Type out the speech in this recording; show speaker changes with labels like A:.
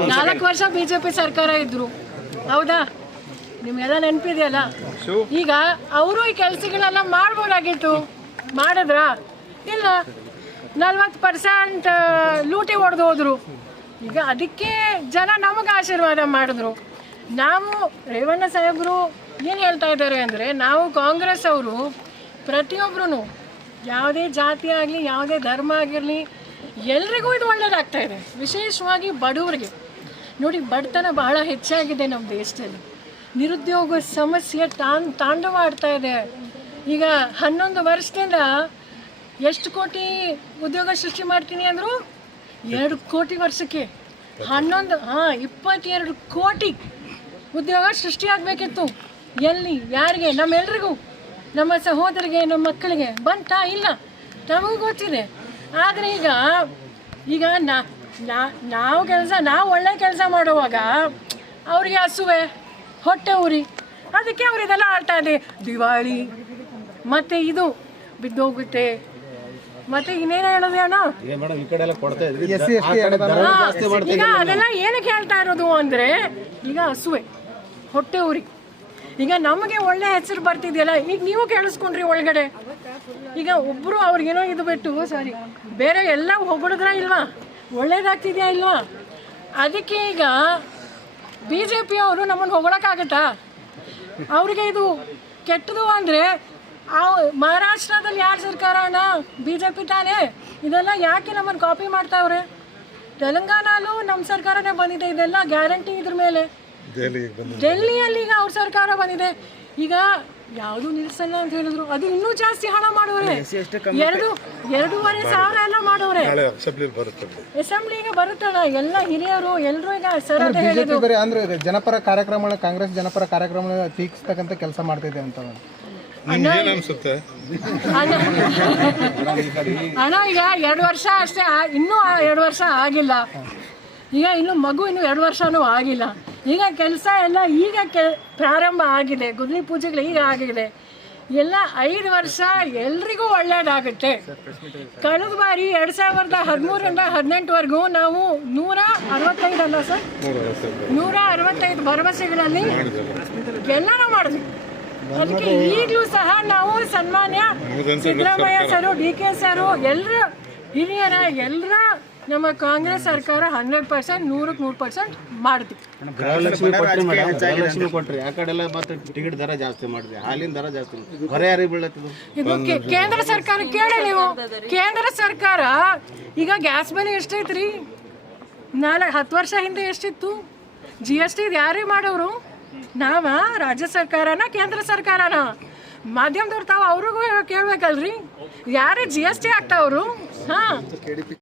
A: ನಾಲ್ಕು ವರ್ಷ ಬಿಜೆಪಿ ಸರ್ಕಾರ ಇದ್ರು. ಹೌದಾ? ನಿಮ್ಗೆಲ್ಲ ನೆನಪಿದೆಯಲ್ಲ? ಈಗ ಅವರು ಈ ಕೆಲಸಗಳೆಲ್ಲ ಮಾಡ್ಬೋದಾಗಿತ್ತು. ಮಾಡಿದ್ರ? ಇಲ್ಲ. ನಲ್ವತ್ತು ಪರ್ಸೆಂಟ್ ಲೂಟಿ ಹೊಡೆದು ಹೋದ್ರು. ಈಗ ಅದಕ್ಕೆ ಜನ ನಮಗೆ ಆಶೀರ್ವಾದ ಮಾಡಿದ್ರು. ನಾವು ರೇವಣ್ಣ ಸಾಹೇಬರು ಏನು ಹೇಳ್ತಾ ಇದ್ದಾರೆ ಅಂದರೆ ನಾವು ಕಾಂಗ್ರೆಸ್ ಅವರು ಪ್ರತಿಯೊಬ್ಬರೂ ಯಾವುದೇ ಜಾತಿ ಆಗಲಿ ಯಾವುದೇ ಧರ್ಮ ಆಗಿರಲಿ ಎಲ್ರಿಗೂ ಇದು ಒಳ್ಳೇದಾಗ್ತಾ ಇದೆ. ವಿಶೇಷವಾಗಿ ಬಡವರಿಗೆ. ನೋಡಿ, ಬಡತನ ಬಹಳ ಹೆಚ್ಚಾಗಿದೆ ನಮ್ಮ ದೇಶದಲ್ಲಿ. ನಿರುದ್ಯೋಗ ಸಮಸ್ಯೆ ತಾನ್ ತಾಂಡವ ಆಡ್ತಾ ಇದೆ. ಈಗ ಹನ್ನೊಂದು ವರ್ಷದಿಂದ ಎಷ್ಟು ಕೋಟಿ ಉದ್ಯೋಗ ಸೃಷ್ಟಿ ಮಾಡ್ತೀನಿ ಅಂದರು? ಎರಡು ಕೋಟಿ ವರ್ಷಕ್ಕೆ. ಹನ್ನೊಂದು, ಹಾಂ, ಇಪ್ಪತ್ತೆರಡು ಕೋಟಿ ಉದ್ಯೋಗ ಸೃಷ್ಟಿ ಆಗಬೇಕಿತ್ತು. ಎಲ್ಲಿ, ಯಾರಿಗೆ? ನಮ್ಮೆಲ್ರಿಗೂ. ನಮ್ಮ ಸಹೋದರಿಗೆ, ನಮ್ಮ ಮಕ್ಕಳಿಗೆ. ಬಂತಾ ಇಲ್ಲ? ನಮಗೂ ಗೊತ್ತಿದೆ. ಆದರೆ ಈಗ ಈಗ ನಾ ನಾ- ನಾವು ಕೆಲಸ ನಾವು ಒಳ್ಳೆ ಕೆಲಸ ಮಾಡುವಾಗ ಅವ್ರಿಗೆ ಹಸುವೆ ಹೊಟ್ಟೆ ಉರಿ. ಅದಕ್ಕೆ ಅವ್ರು ಇದೆಲ್ಲ ಆಡ್ತಾ ಇದೆ ದಿವಾಳಿ ಮತ್ತು ಇದು ಬಿದ್ದೋಗುತ್ತೆ. ಮತ್ತೆ ಇನ್ನೇನು ಹೇಳೋದು ಅಣ್ಣ ಈಗ ಅದೆಲ್ಲ ಏನಕ್ಕೆ ಹೇಳ್ತಾ ಇರೋದು ಅಂದ್ರೆ ಈಗ ಹಸುವೆ ಹೊಟ್ಟೆ ಉರಿ. ಈಗ ನಮಗೆ ಒಳ್ಳೆ ಹೆಸರು ಬರ್ತಿದೆಯಲ್ಲ ಈಗ ನೀವು ಕೇಳಿಸ್ಕೊಂಡ್ರಿ ಒಳಗಡೆ. ಈಗ ಒಬ್ರು ಅವ್ರಿಗೇನೋ ಇದು ಬಿಟ್ಟು ಸಾರಿ ಬೇರೆ ಎಲ್ಲ ಹೊಗಳಿದ್ರ ಇಲ್ವಾ? ಒಳ್ಳೇದಾಗ್ತಿದ್ಯಾ ಇಲ್ವಾ? ಅದಕ್ಕೆ ಈಗ ಬಿ ಜೆ ಪಿ ಅವರು ನಮ್ಮನ್ನು ಹೊಗಳಕ್ಕಾಗತ್ತಾ? ಅವ್ರಿಗೆ ಇದು ಕೆಟ್ಟದು ಅಂದರೆ ಆ ಮಹಾರಾಷ್ಟ್ರದಲ್ಲಿ ಯಾರು ಸರ್ಕಾರ ಅಣ್ಣ? ಬಿ ಜೆ ಪಿ ತಾನೇ? ಇದೆಲ್ಲ ಯಾಕೆ ನಮ್ಮನ್ನು ಕಾಪಿ ಮಾಡ್ತಾವ್ರೆ ತೆಲಂಗಾಣಲ್ಲೂ ನಮ್ಮ ಸರ್ಕಾರನೇ ಬಂದಿದೆ, ಇದೆಲ್ಲ ಗ್ಯಾರಂಟಿ ಇದ್ರ ಮೇಲೆ. ಡೆಲ್ಲಿಯಲ್ಲಿ ಈಗ ಅವ್ರ ಸರ್ಕಾರ ಬಂದಿದೆ. ಈಗ ಯಾವುದು ನಿಲ್ಸಲ್ಲ ಅಂತ ಹೇಳಿದ್ರು. ಅದು ಇನ್ನೂ ಜಾಸ್ತಿ ಹಣ ಮಾಡೋರೆ. ಎರಡು ಎರಡೂವರೆ ಸಾವಿರ ಎಲ್ಲ ಮಾಡೋರೆ. ಅಸೆಂಬ್ಲಿಗೆ ಬರುತ್ತಲ್ಲ ಎಲ್ಲ ಹಿರಿಯರು ಎಲ್ಲರೂ ಈಗ ಸರ್ ಅಂತ ಹೇಳಿದ್ರು.
B: ಬರೀ ಅಂದ್ರೆ ಇದು ಜನಪರ ಕಾರ್ಯಕ್ರಮಗಳ ಕಾಂಗ್ರೆಸ್ ಜನಪರ ಕಾರ್ಯಕ್ರಮ ಟೀಕಿಸ್ತಕ್ಕಂಥ ಕೆಲಸ ಮಾಡ್ತಿದೆ ಅಂತ
A: ಅಣ್ಣ ಅಣ್ಣ ಈಗ ಎರಡು ವರ್ಷ ಅಷ್ಟೇ ಇನ್ನೂ ಆ ಎರಡು ವರ್ಷ ಆಗಿಲ್ಲ. ಈಗ ಇನ್ನು ಮಗು ಇನ್ನು ಎರಡು ವರ್ಷನೂ ಆಗಿಲ್ಲ. ಈಗ ಕೆಲಸ ಎಲ್ಲ ಈಗ ಕೆ, ಪ್ರಾರಂಭ ಆಗಿದೆ. ಗುದ್ಲಿ ಪೂಜೆಗಳು ಈಗ ಆಗಿದೆ. ಎಲ್ಲ ಐದು ವರ್ಷ ಎಲ್ರಿಗೂ ಒಳ್ಳೇದಾಗುತ್ತೆ. ಕಳೆದ ಬಾರಿ ಎರಡು ಸಾವಿರದ ಹದಿಮೂರರಿಂದ ಹದಿನೆಂಟುವರೆಗೂ ನಾವು ನೂರ ಅರವತ್ತೈದು ಅಲ್ಲ ಸರ್? ನೂರ ಅರವತ್ತೈದು ಭರವಸೆಗಳಲ್ಲಿ ಎಲ್ಲನೂ ಮಾಡಿದ್ವಿ. ಅದಕ್ಕೆ ಈಗಲೂ ಸಹ ನಾವು ಸನ್ಮಾನ್ಯ Siddaramaiah sir, D K sir ಎಲ್ಲರ ಹಿರಿಯರ ಎಲ್ಲರ ನಮ್ಮ ಕಾಂಗ್ರೆಸ್ ಸರ್ಕಾರ ಹಂಡ್ರೆಡ್ ಪರ್ಸೆಂಟ್ ನೂರಕ್ಕೆ ನೂರು ಪರ್ಸೆಂಟ್ ಮಾಡಿದ್ವಿ
C: ಗೃಹಲಕ್ಷ್ಮಿ ಕೊಟ್ರಿ ಮೇಡಮ್ ಗೃಹಲಕ್ಷ್ಮಿ ಕೊಟ್ರಿ ಆ ಕಡೆ ಎಲ್ಲ ಮತ್ತೆ ಟಿಕೆಟ್ ದರ ಜಾಸ್ತಿ ಮಾಡಿದ್ರಿ ಹಾಲಿನ ದರ ಜಾಸ್ತಿ. ಹೊರೆ ಯಾರಿಗೆ ಬೀಳತ್ತದು?
A: ಇದು ಕೇ- ಕೇಂದ್ರ ಸರ್ಕಾರ ಕೇಳಿ ನೀವು. ಕೇಂದ್ರ ಸರ್ಕಾರ ಈಗ ಗ್ಯಾಸ್ ಬೆಲೆ ಎಷ್ಟೈತ್ರಿ? ನಾಲ್ಕು ಹತ್ತು ವರ್ಷ ಹಿಂದೆ ಎಷ್ಟಿತ್ತು? ಜಿ ಎಸ್ ಟಿ ಯಾರೇ ಮಾಡೋರು? ನಾವ ರಾಜ್ಯ ಸರ್ಕಾರನ ಕೇಂದ್ರ ಸರ್ಕಾರನ? ಮಾಧ್ಯಮದವ್ರು ತಾವು ಅವ್ರಿಗೂ ಕೇಳ್ಬೇಕಲ್ರಿ? ಯಾರೇ ಜಿ ಎಸ್ ಟಿ ಆಗ್ತಾವ್ರು? ಹಾಂ.